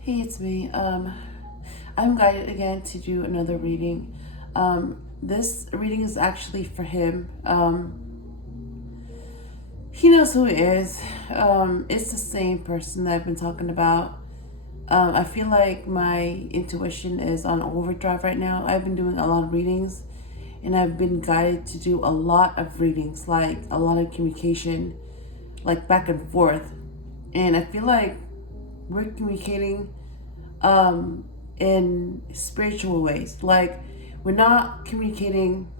Hey, it's me. I'm guided again to do another reading. This reading is actually for him. He knows who he is. It's the same person that I've been talking about. I feel like my intuition is on overdrive right now. I've been doing a lot of readings, and I've been guided to do a lot of readings, like a lot of communication, like back and forth. And I feel like we're communicating in spiritual ways. Like, we're not communicating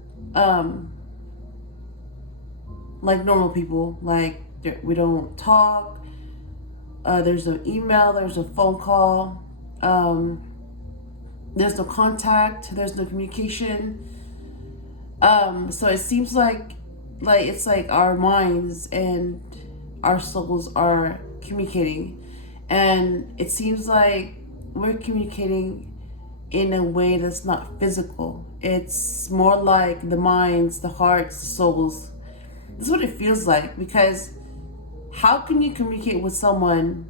like normal people. Like, we don't talk. There's no email. There's no phone call. There's no contact. There's no communication. So it seems like it's like our minds and our souls are communicating, and it seems like we're communicating in a way that's not physical. It's more like the minds, the hearts, the souls. That's what it feels like, because how can you communicate with someone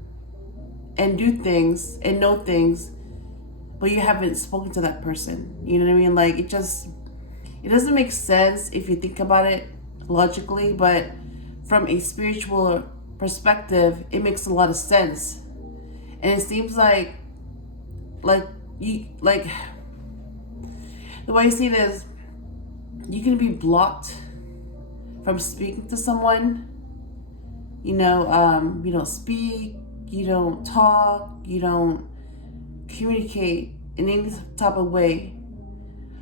and do things and know things, but you haven't spoken to that person? You know what I mean? Like, it doesn't make sense if you think about it logically, but from a spiritual perspective, it makes a lot of sense. And it seems like you, like, the way I see it is, you can be blocked from speaking to someone. You don't speak, you don't talk, you don't communicate in any type of way.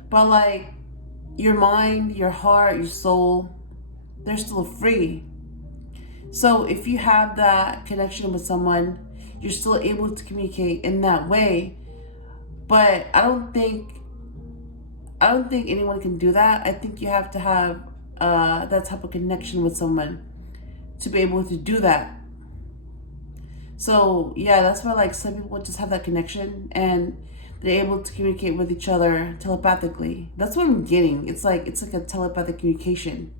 But like, your mind, your heart, your soul, they're still free. So if you have that connection with someone, you're still able to communicate in that way. But I don't think anyone can do that. I think you have to have that type of connection with someone to be able to do that. So yeah, that's why like some people just have that connection and they're able to communicate with each other telepathically. That's what I'm getting. It's like a telepathic communication.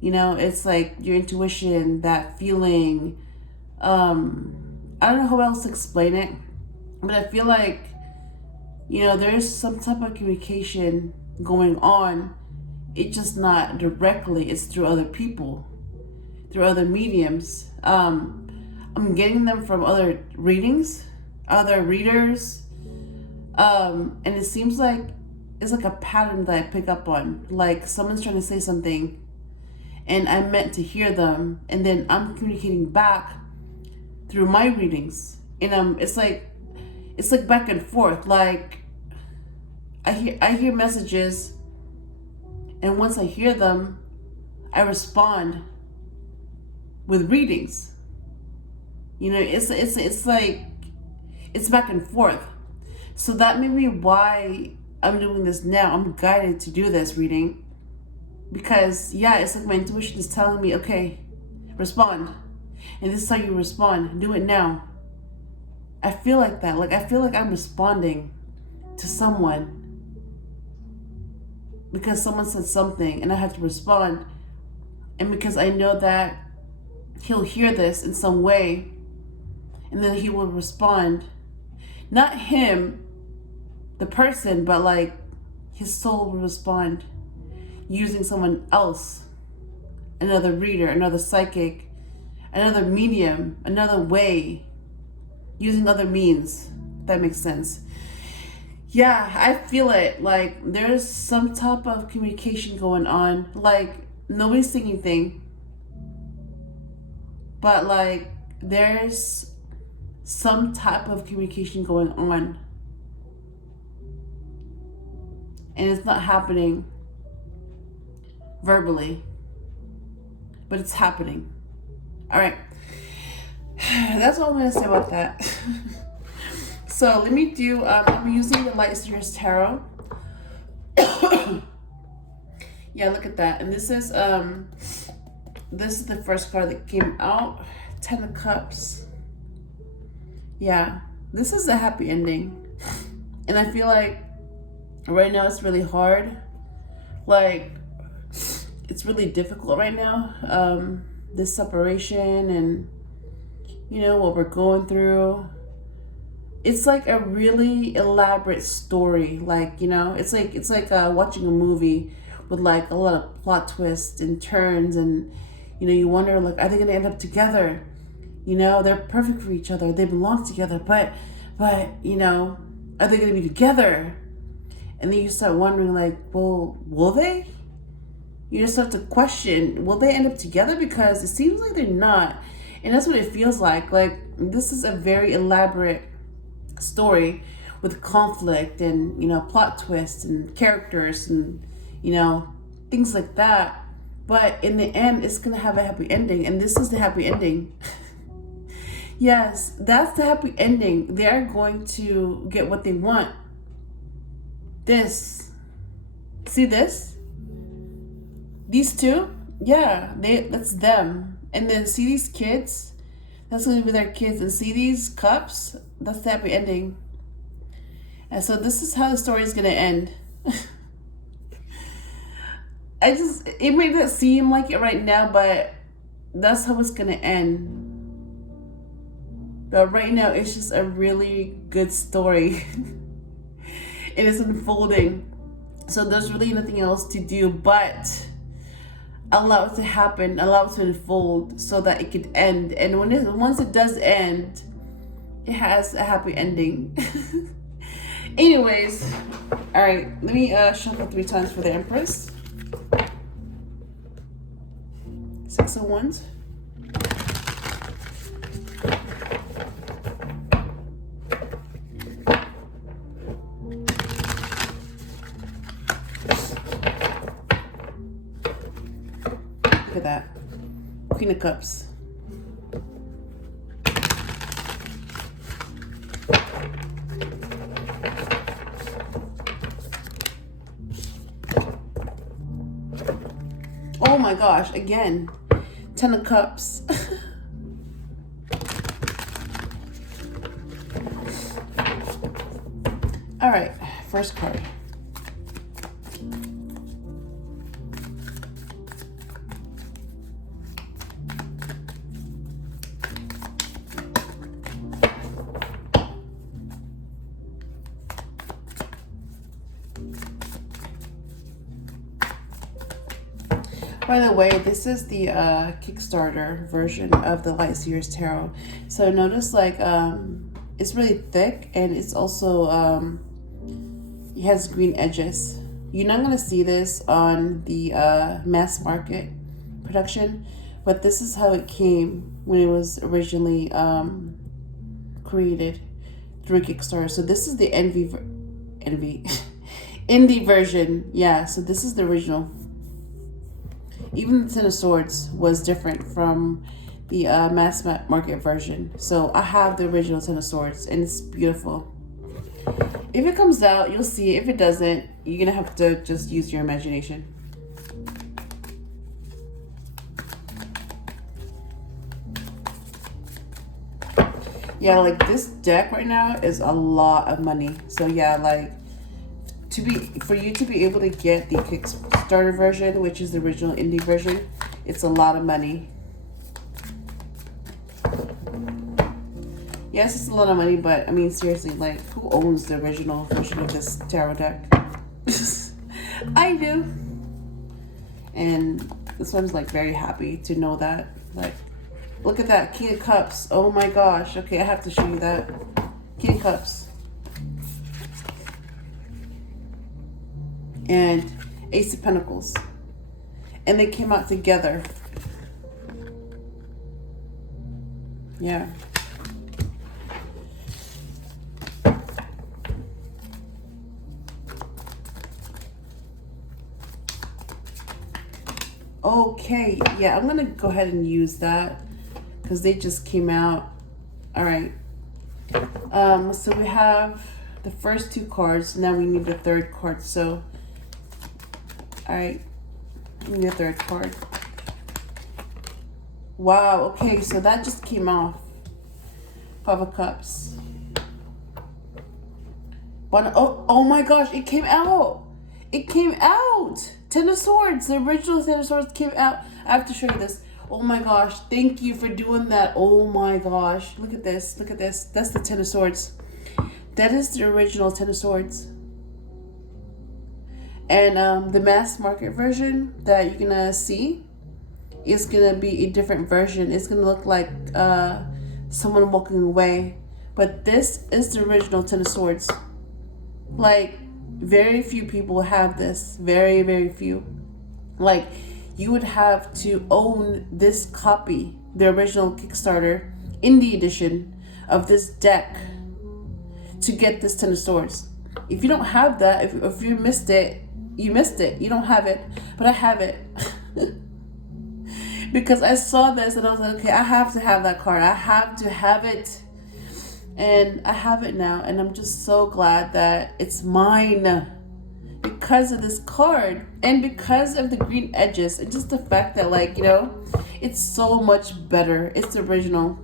It's like your intuition, that feeling. I don't know how else to explain it, but I feel like, there's some type of communication going on. It's just not directly. It's through other people, through other mediums. I'm getting them from other readings, other readers. And it seems like it's like a pattern that I pick up on. Like, someone's trying to say something and I'm meant to hear them, and then I'm communicating back through my readings. And it's like back and forth. Like, I hear messages, and once I hear them, I respond with readings. It's like it's back and forth. So that may be why I'm doing this now. I'm guided to do this reading because, yeah, it's like my intuition is telling me, okay, respond. And this is how you respond. Do it now. I feel like that. Like, I feel like I'm responding to someone because someone said something and I have to respond. And because I know that he'll hear this in some way, and then he will respond. Not him, the person, but like his soul will respond using someone else, another reader, another psychic, another medium, another way, using other means. If that makes sense. Yeah, I feel it. Like, there's some type of communication going on. Like, nobody's saying anything, but like, there's some type of communication going on, and it's not happening verbally, but it's happening. All right, that's all I'm gonna say about that. So let me do, I'm using the Light Seers Tarot. Yeah, look at that. And this is the first card that came out. 10 of Cups. Yeah, this is a happy ending. And I feel like right now it's really hard. Like, it's really difficult right now. This separation and, what we're going through. it's like a really elaborate story. Like, you know, it's like watching a movie with like a lot of plot twists and turns, and you know, you wonder like, are they gonna end up together? You know, they're perfect for each other. They belong together, but you know, are they gonna be together? And then you start wondering like, well, will they? You just start to question, will they end up together? Because it seems like they're not. And that's what it feels like. Like, this is a very elaborate story with conflict and, you know, plot twists and characters and, you know, things like that. But in the end, it's going to have a happy ending. And this is the happy ending. Yes, that's the happy ending. They are going to get what they want. This. See this? These two? Yeah, that's them. And then see these kids? That's going to be their kids. And see these cups? That's the happy ending. And so this is how the story is going to end. It may not seem like it right now, but that's how it's going to end. But right now, it's just a really good story. It is unfolding. So there's really nothing else to do but allow it to happen, allow it to unfold so that it could end. And once it does end, it has a happy ending. Anyways, all right, let me shuffle 3 times for the Empress. 6 of Wands. Look at that. Queen of Cups. Oh my gosh, again. 10 of Cups. All right, first card. By the way, this is the Kickstarter version of the Light Seers Tarot. So notice like it's really thick, and it's also it has green edges. You're not gonna see this on the mass market production, but this is how it came when it was originally created through Kickstarter. So this is the indie version. Yeah, so this is the original. Even the Ten of Swords was different from the mass market version. So I have the original Ten of Swords, and it's beautiful. If it comes out, you'll see. If it doesn't, you're going to have to just use your imagination. Yeah, like this deck right now is a lot of money. So yeah, like for you to be able to get the Kickstarter version, which is the original indie version, it's a lot of money. Yes, it's a lot of money, but I mean, seriously, like, who owns the original version of this tarot deck? I do. And this one's like very happy to know that. Like, look at that, King of Cups. Oh my gosh. Okay, I have to show you that. King of Cups. And Ace of Pentacles. And they came out together. Yeah. Okay, yeah, I'm gonna go ahead and use that because they just came out. All right. So we have the first 2 cards. Now we need the 3rd card. So, all right, we need a 3rd card. Wow. Okay, so that just came off. 5 of Cups. Oh my gosh! It came out. It came out. 10 of Swords. The original 10 of Swords came out. I have to show you this. Oh my gosh. Thank you for doing that. Oh my gosh. Look at this. Look at this. That's the 10 of Swords. That is the original Ten of Swords. And the mass market version that you're gonna see is gonna be a different version. It's gonna look like someone walking away. But this is the original Ten of Swords. Like, very few people have this. Very, very few. Like, you would have to own this copy, the original Kickstarter indie edition of this deck to get this Ten of Swords. If you don't have that, if you missed it, you missed it. You don't have it. But I have it. Because I saw this and I was like, okay, I have to have that card. I have to have it. And I have it now. And I'm just so glad that it's mine. Because of this card. And because of the green edges. And just the fact that, like, you know, it's so much better. It's the original.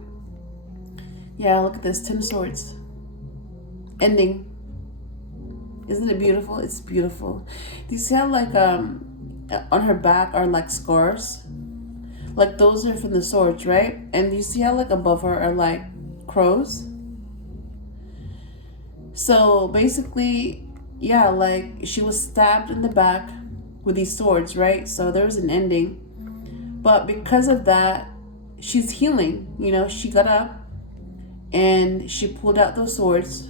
Yeah, look at this. Ten of Swords. Ending. Isn't it beautiful? It's beautiful. Do you see how, like, on her back are, like, scars? Like, those are from the swords, right? And you see how, like, above her are, like, crows? So, basically, yeah, like, she was stabbed in the back with these swords, right? So, there's an ending. But because of that, she's healing. You know, she got up and she pulled out those swords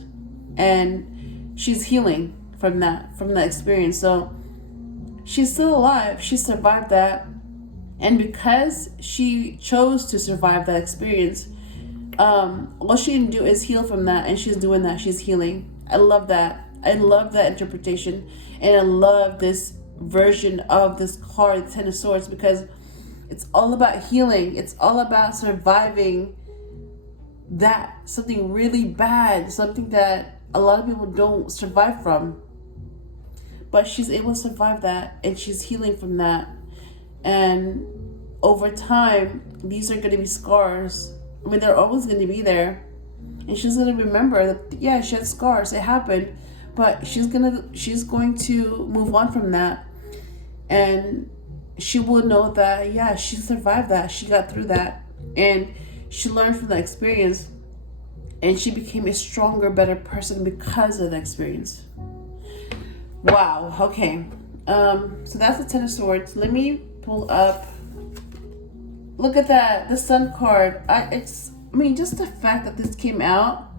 and she's healing from that experience. So she's still alive. She survived that. And because she chose to survive that experience, all she can do is heal from that. And she's doing that. She's healing. I love that. I love that interpretation. And I love this version of this card, the Ten of Swords, because it's all about healing. It's all about surviving that. Something really bad. Something that a lot of people don't survive from. But she's able to survive that. And she's healing from that. And over time, these are going to be scars. I mean, they're always going to be there. And she's going to remember that, yeah, she had scars. It happened. But she's going to move on from that. And she will know that, yeah, she survived that. She got through that. And she learned from the experience. And she became a stronger, better person because of the experience. Wow. Okay. So that's the Ten of Swords. Let me pull up. Look at that. The Sun card. Just the fact that this came out.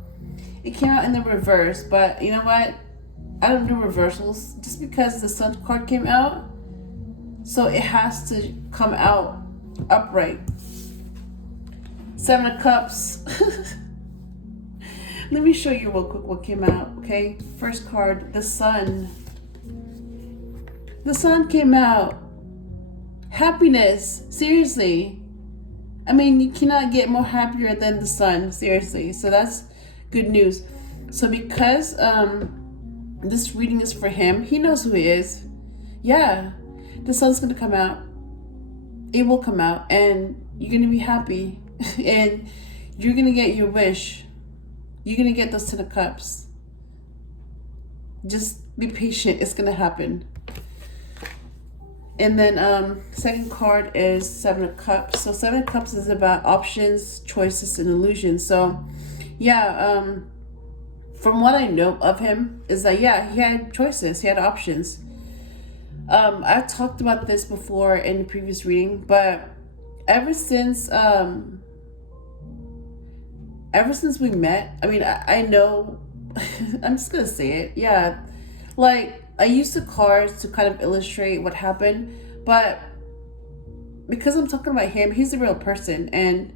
It came out in the reverse. But you know what? I don't do reversals. Just because the Sun card came out. So it has to come out upright. Seven of Cups. Let me show you real quick what came out, okay? First card, the Sun. The Sun came out. Happiness. Seriously. I mean, you cannot get more happier than the Sun. Seriously. So that's good news. So because this reading is for him, he knows who he is. Yeah. The Sun's going to come out. It will come out. And you're going to be happy. And you're going to get your wish. You're going to get those Ten of Cups. Just be patient. It's going to happen. And then second card is Seven of Cups. So Seven of Cups is about options, choices, and illusions. So yeah, from what I know of him is that, yeah, he had choices. He had options. I've talked about this before in the previous reading, but ever since we met, I mean, I know, I'm just gonna say it, yeah, like, I used the cards to kind of illustrate what happened, but because I'm talking about him, he's a real person, and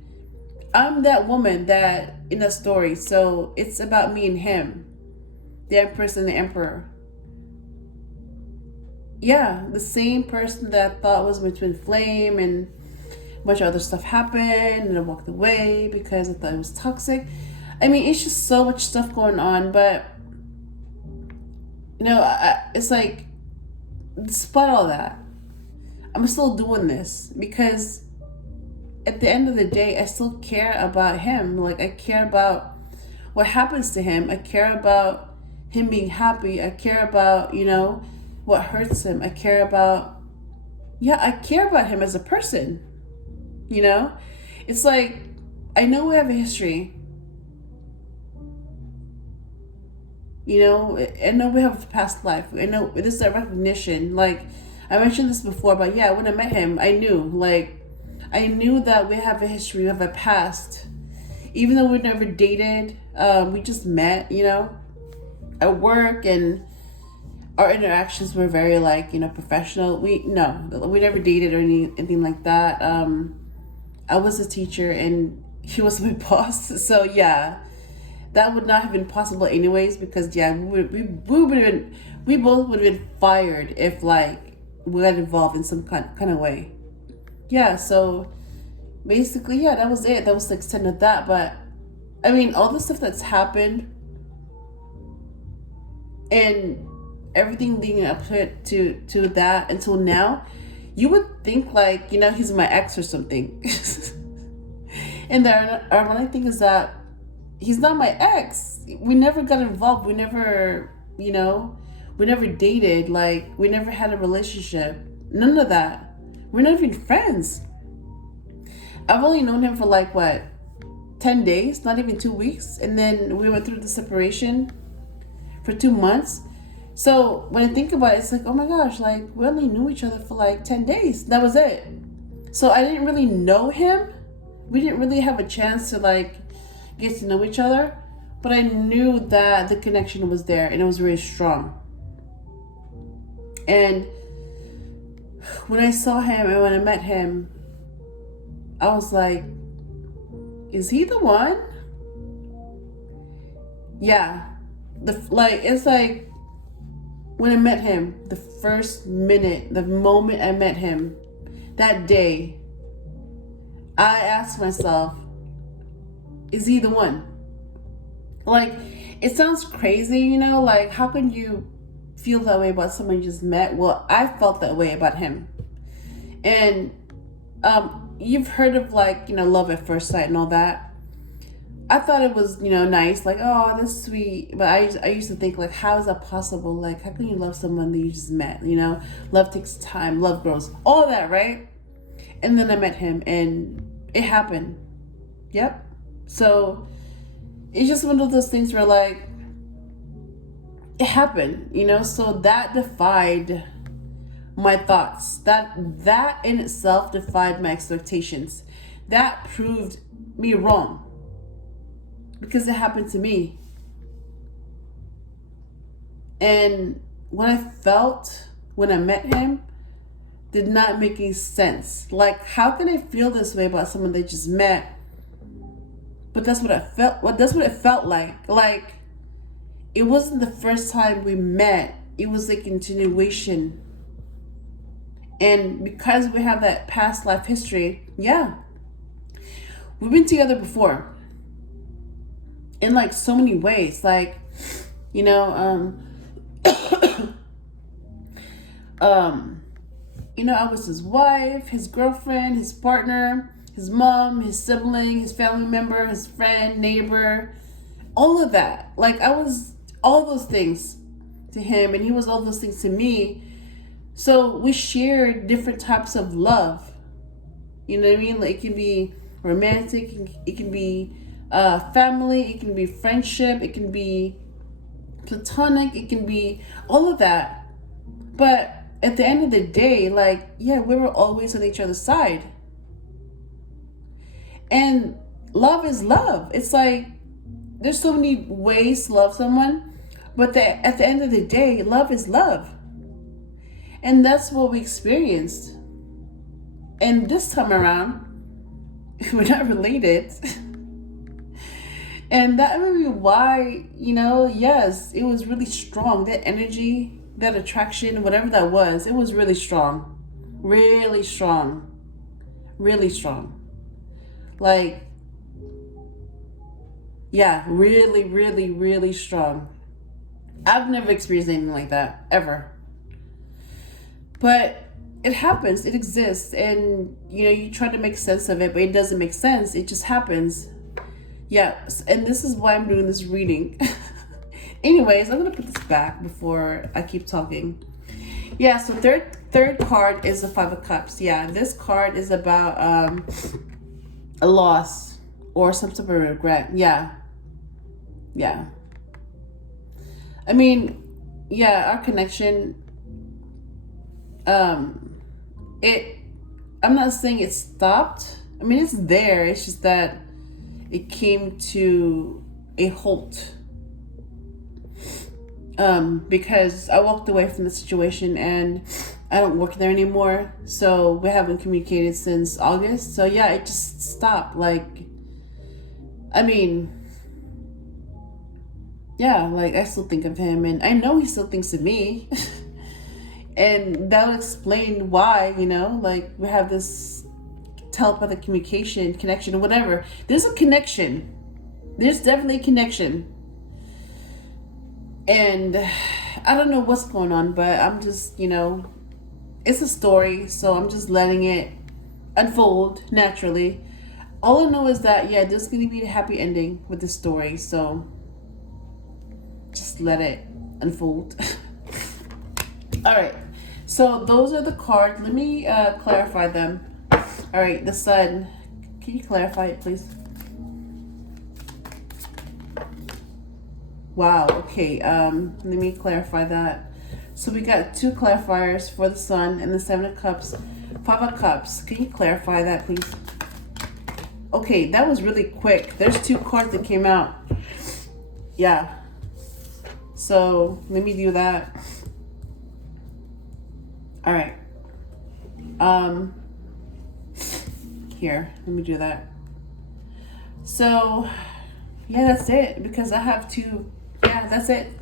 I'm that woman that in the story, so it's about me and him, the Empress and the Emperor. Yeah, the same person that I thought was my twin flame, and a bunch of other stuff happened, and I walked away because I thought it was toxic. I mean, it's just so much stuff going on, but you know, it's like, despite all that, I'm still doing this because at the end of the day, I still care about him. Like, I care about what happens to him. I care about him being happy. I care about, you know, what hurts him. I care about him as a person. You know, it's like, I know we have a history, I know we have a past life. I know this is a recognition. Like, I mentioned this before, but yeah, when I met him, I knew that we have a history, we have a past. Even though we never dated, we just met, at work, and our interactions were very professional. We never dated or anything like that. I was a teacher and he was my boss, so yeah, that would not have been possible anyways, because yeah, we both would have been fired if we got involved in some kind of way. Yeah, so basically, yeah, that was it. That was the extent of that. But I mean, all the stuff that's happened and everything leading up to that until now, you would think he's my ex or something. And the ironic thing is that he's not my ex. We never got involved. We never, we never dated. We never had a relationship. None of that. We're not even friends. I've only known him for 10 days, not even 2 weeks. And then we went through the separation for 2 months. So when I think about it, it's oh my gosh, we only knew each other for 10 days. That was it. So I didn't really know him. We didn't really have a chance to get to know each other. But I knew that the connection was there and it was very strong. And when I saw him and when I met him, I was like, is he the one? Yeah. It's when I met him, the first minute, the moment I met him, that day, I asked myself, is he the one? It sounds crazy, how can you feel that way about someone you just met? Well, I felt that way about him. And you've heard of love at first sight and all that. I thought it was nice, oh, that's sweet. But I used to think how is that possible? How can you love someone that you just met? Love takes time, love grows, all that, right? And then I met him and it happened. Yep. So it's just one of those things where it happened, so that defied my thoughts. That in itself defied my expectations. That proved me wrong. Because it happened to me. And what I felt when I met him did not make any sense. How can I feel this way about someone they just met? But that's what I felt. That's what it felt like. It wasn't the first time we met. It was a continuation. And because we have that past life history, yeah, we've been together before. In so many ways, I was his wife, his girlfriend, his partner, his mom, his sibling, his family member, his friend, neighbor, all of that. I was all those things to him, and he was all those things to me. So we shared different types of love. You know what I mean? It can be romantic, it can be family, it can be friendship, it can be platonic, it can be all of that. But at the end of the day, we were always on each other's side. And love is love. It's there's so many ways to love someone, but at the end of the day, love is love. And that's what we experienced. And this time around, we're not related. And that may be why, yes, it was really strong. That energy, that attraction, whatever that was, it was really strong. Really strong. Really strong. Yeah, really, really, really strong. I've never experienced anything like that, ever. But it happens, it exists, and you try to make sense of it, but it doesn't make sense. It just happens. Yeah, and this is why I'm doing this reading. Anyways, I'm gonna put this back before I keep talking. Yeah, so third card is the Five of Cups. Yeah, this card is about a loss or some type of regret. Yeah. I mean, yeah, our connection, it, I'm not saying it stopped. I mean, it's there. It's just that it came to a halt. Because I walked away from the situation and I don't work there anymore. So we haven't communicated since August. So yeah, it just stopped. Like, I mean, yeah, like I still think of him and I know he still thinks of me. And that'll explain why, like we have this telepathic communication, connection, or whatever. There's a connection. There's definitely a connection. And I don't know what's going on, but I'm just, it's a story, so I'm just letting it unfold naturally. All I know is that, yeah, there's going to be a happy ending with this story, so just let it unfold. All right, so those are the cards. Let me clarify them. All right, the sun. Can you clarify it, please? Wow, okay, let me clarify that. So we got 2 clarifiers for the sun and the 7 of cups, 5 of cups. Can you clarify that, please? Okay, that was really quick. There's 2 cards that came out. Yeah. So let me do that. All right. Here, let me do that. So yeah, that's it, because I have 2. Yeah, that's it.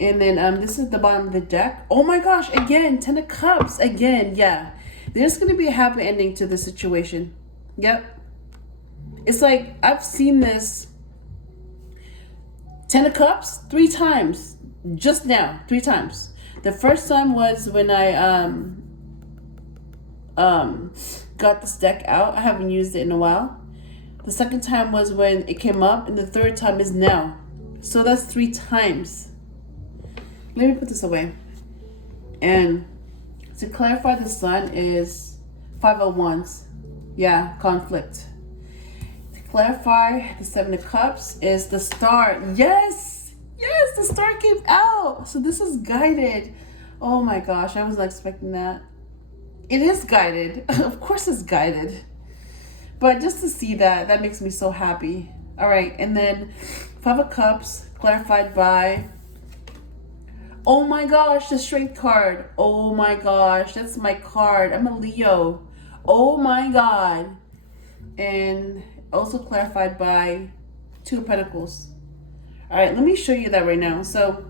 And then this is the bottom of the deck. Oh my gosh, again, 10 of cups. Again, yeah. There's going to be a happy ending to this situation. Yep. It's like I've seen this 10 of cups 3 times. Just now, 3 times. The first time was when I got this deck out. I haven't used it in a while. The second time was when it came up, and the third time is now. So that's 3 times. Let me put this away. And to clarify, the sun is 5 of wands. Yeah, conflict. To clarify, the 7 of cups is the star. Yes! Yes, the star came out. So this is guided. Oh my gosh, I wasn't expecting that. It is guided. Of course it's guided. But just to see that makes me so happy. All right, and then 5 of cups clarified by, oh my gosh, the strength card. Oh my gosh, that's my card. I'm a Leo. Oh my God. And also clarified by 2 of pentacles. All right, let me show you that right now. So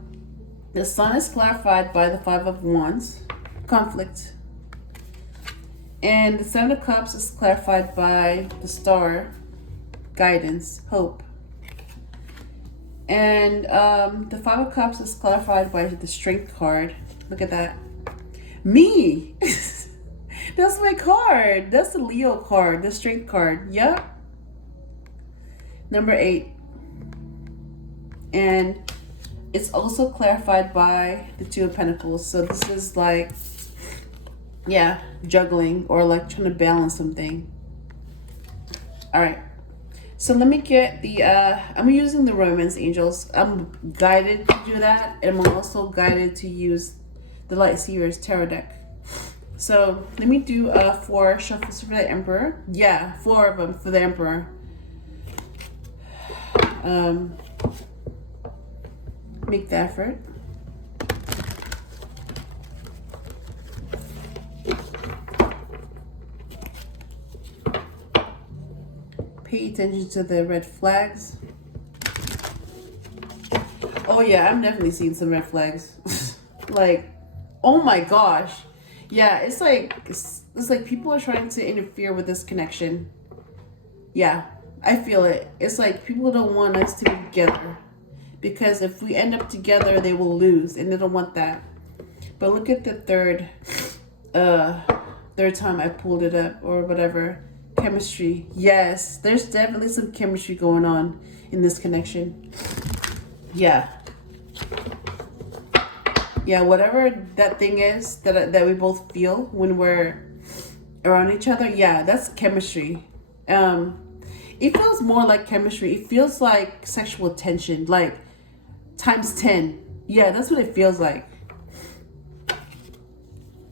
the sun is clarified by the 5 of wands, conflict. And the 7 of cups is clarified by the star, guidance, hope. And the 5 of cups is clarified by the strength card. Look at that. Me! That's my card. That's the Leo card, the strength card. Yep. Number 8. And it's also clarified by the 2 of pentacles. So this is like, yeah, juggling or like trying to balance something. All right. So let me get the, I'm using the romance angels. I'm guided to do that. And I'm also guided to use the light Seers tarot deck. So let me do 4 shuffles for the emperor. Yeah, 4 of them for the emperor. Make the effort. Pay attention to the red flags. Oh yeah, I'm definitely seeing some red flags. Like, oh my gosh. Yeah, it's like people are trying to interfere with this connection. Yeah, I feel it. It's like people don't want us to be together. Because if we end up together, they will lose, and they don't want that. But look at the third time I pulled it up, or whatever. Chemistry. Yes, there's definitely some chemistry going on in this connection. Yeah. Yeah, whatever that thing is that we both feel when we're around each other, yeah, that's chemistry. It feels more like chemistry. It feels like sexual tension, like times 10. Yeah, that's what it feels like.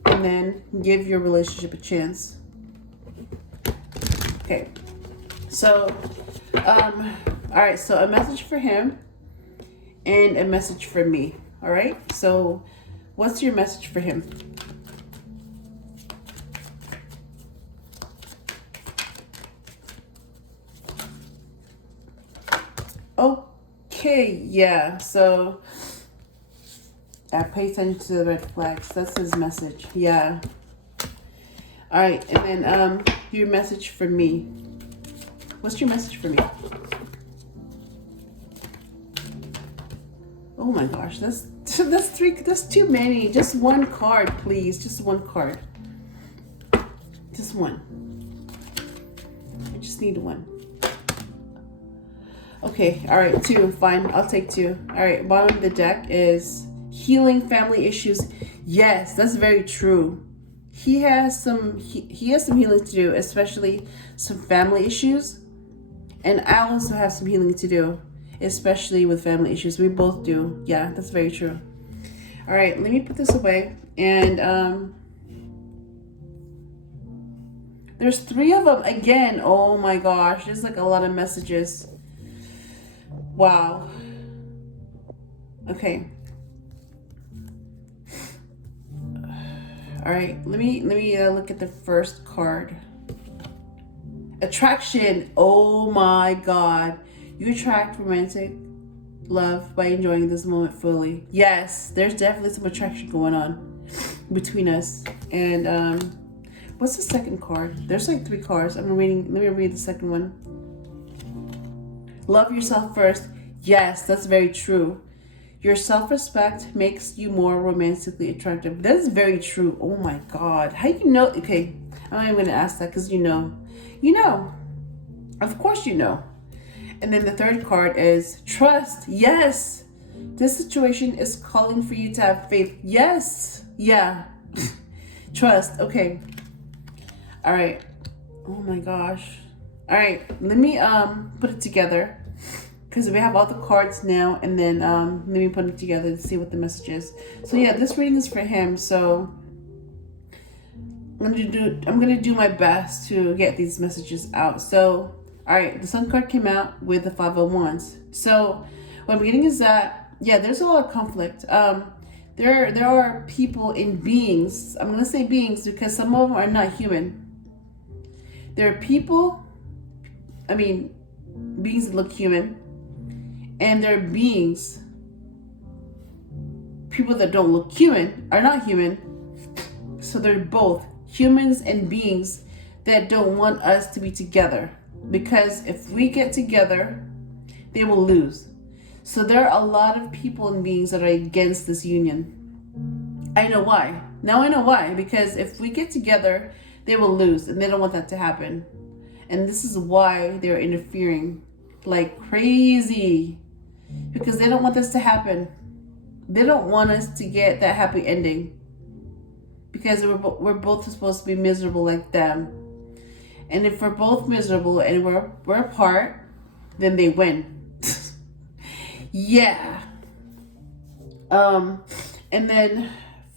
And then give your relationship a chance. Okay. So, all right. So a message for him and a message for me. All right. So what's your message for him? Okay. Yeah. So I pay attention to the red flags. That's his message. Yeah. All right. And then your message for me. What's your message for me? Oh my gosh, that's too many. Just one card, please. Just one card. Just one. I just need one. Okay, all right, two. Fine, I'll take two. All right, bottom of the deck is healing family issues. Yes, that's very true. He has some healing to do, especially some family issues. And I also have some healing to do, especially with family issues. We both do. Yeah, that's very true. All right, let me put this away. And there's three of them again. Oh my gosh, there's like a lot of messages. Wow. Okay. All right, let me look at the first card. Attraction. Oh my God. You attract romantic love by enjoying this moment fully. Yes, there's definitely some attraction going on between us. And what's the second card? There's like three cards. Let me read the second one. Love yourself first. Yes, that's very true. Your self-respect makes you more romantically attractive. That's very true. Oh my God. How you know? Okay, I'm not even going to ask that because you know. You know. Of course you know. And then the third card is trust. Yes. This situation is calling for you to have faith. Yes. Yeah. Trust. Okay. All right. Oh my gosh. All right. Let me put it together because we have all the cards now, and then let me put it together to see what the message is. So yeah, this reading is for him. So I'm gonna do my best to get these messages out. So, all right, the Sun card came out with the Five of Wands. So, what I'm getting is that there's a lot of conflict. There are people in beings. I'm gonna say beings because some of them are not human. There are people. I mean, beings that look human, and there are beings. People that don't look human are not human. So they're both humans and beings that don't want us to be together, because if we get together, they will lose. So there are a lot of people and beings that are against this union. I know why. Now I know why, because if we get together, they will lose, and they don't want that to happen. And this is why they're interfering like crazy, because they don't want this to happen. They don't want us to get that happy ending. Because we're both supposed to be miserable like them. And if we're both miserable and we're apart, then they win. Yeah. And then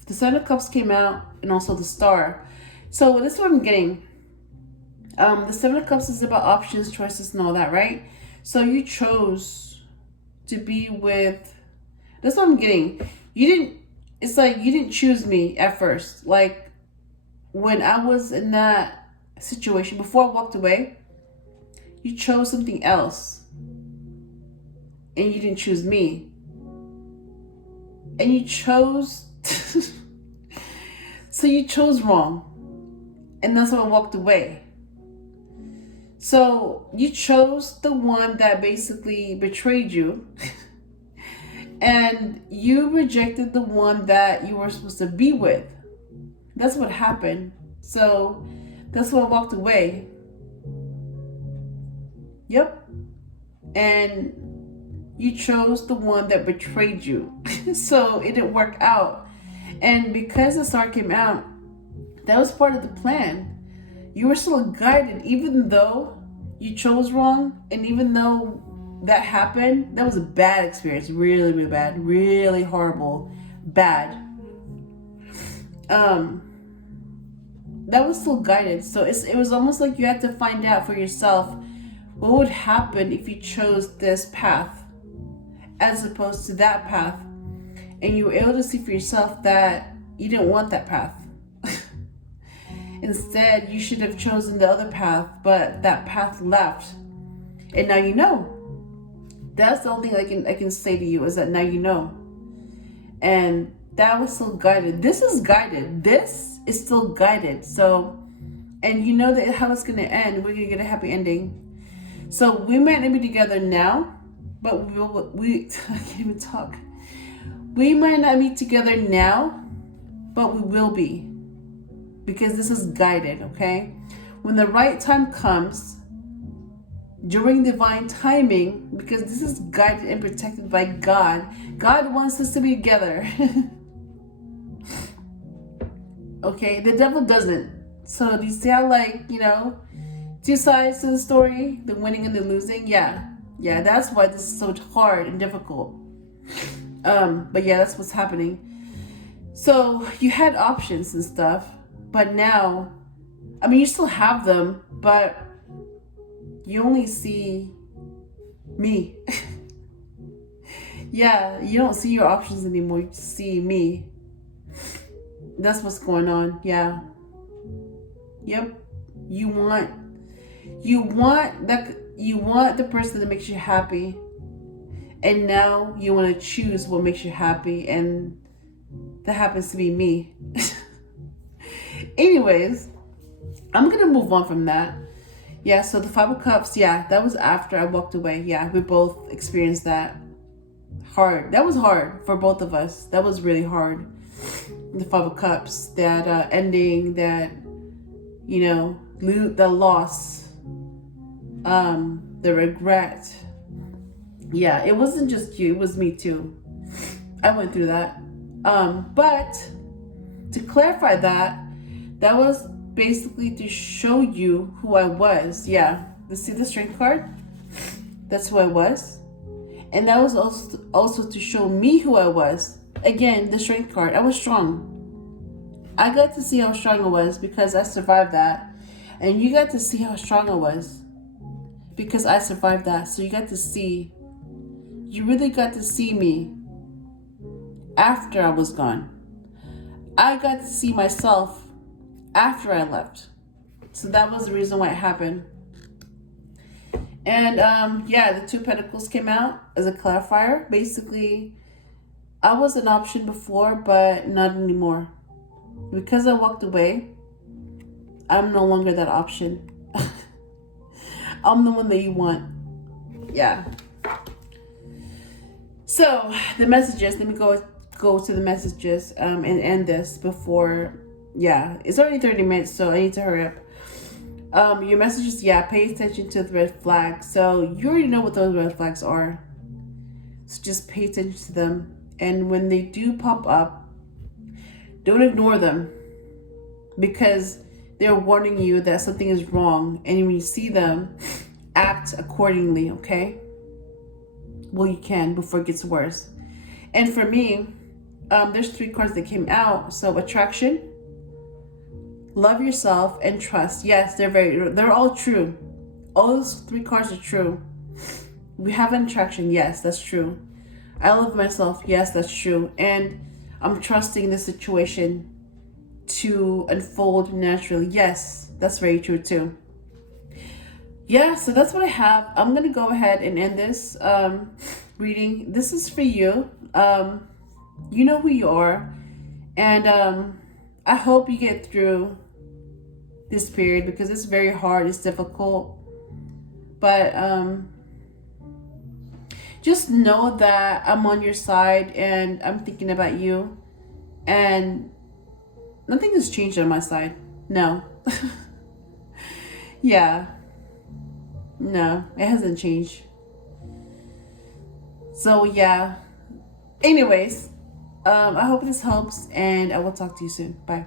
the Seven of Cups came out, and also the Star. So this is what I'm getting. The Seven of Cups is about options, choices, and all that, right? So you chose to be with... That's what I'm getting. It's like you didn't choose me at first. Like when I was in that situation, before I walked away, you chose something else. And you didn't choose me. And you chose... So you chose wrong. And that's why I walked away. So you chose the one that basically betrayed you. And you rejected the one that you were supposed to be with. That's what happened. So that's why I walked away. Yep. And you chose the one that betrayed you. So it didn't work out. And because the Star came out, that was part of the plan. You were still guided, even though you chose wrong, and even though that happened, that was a bad experience. Really, really bad. Really horrible. Bad. That was still guided. So it was almost like you had to find out for yourself what would happen if you chose this path as opposed to that path. And you were able to see for yourself that you didn't want that path. Instead, you should have chosen the other path, but that path left. And now you know. That's the only thing I can say to you, is that now you know. And that was still guided. This is guided. This is still guided. So, and you know that how it's going to end. We're going to get a happy ending. So we might not be together now, but we I can't even talk. We might not be together now, but we will be. Because this is guided, okay? When the right time comes, during divine timing, because this is guided and protected by God. God wants us to be together. Okay, the devil doesn't. So do you see how, like, you know, two sides to the story, the winning and the losing? Yeah, that's why this is so hard and difficult. But yeah, that's what's happening. So you had options and stuff, but now, I mean, you still have them, but you only see me. Yeah, you don't see your options anymore. You just see me. That's what's going on. Yeah. Yep. You want the person that makes you happy. And now you want to choose what makes you happy, and that happens to be me. Anyways, I'm going to move on from that. Yeah, so the Five of Cups, yeah, that was after I walked away. Yeah, we both experienced that. Hard. That was hard for both of us. That was really hard. The Five of Cups, that ending, that, you know, the loss, the regret. Yeah, it wasn't just you, it was me too. I went through that. But to clarify that was basically to show you who I was. Yeah, see the Strength card? That's who I was. And that was also to show me who I was. Again, the Strength card. I was strong. I got to see how strong I was because I survived that. And you got to see how strong I was because I survived that. So you really got to see me after I was gone. I got to see myself after I left. So that was the reason why it happened. And yeah, the Two of Pentacles came out as a clarifier. Basically, I was an option before, but not anymore. Because I walked away, I'm no longer that option. I'm the one that you want. Yeah. So the messages, let me go to the messages and end this before. Yeah, it's already 30 minutes, so I need to hurry up. Your messages, yeah, pay attention to the red flags. So you already know what those red flags are. So just pay attention to them. And when they do pop up, don't ignore them, because they're warning you that something is wrong. And when you see them, act accordingly, okay? Well, you can before it gets worse. And for me, there's 3 cards that came out. So attraction, love yourself, and trust. Yes, they're all true. All those 3 cards are true. We have an attraction. Yes, that's true. I love myself. Yes, that's true. And I'm trusting the situation to unfold naturally. Yes, that's very true too. Yeah, so that's what I have. I'm going to go ahead and end this reading. This is for you. You know who you are. And I hope you get through this period, because it's very hard. It's difficult. But just know that I'm on your side and I'm thinking about you. And nothing has changed on my side. No. Yeah. No, it hasn't changed. So yeah. Anyways, I hope this helps, and I will talk to you soon. Bye.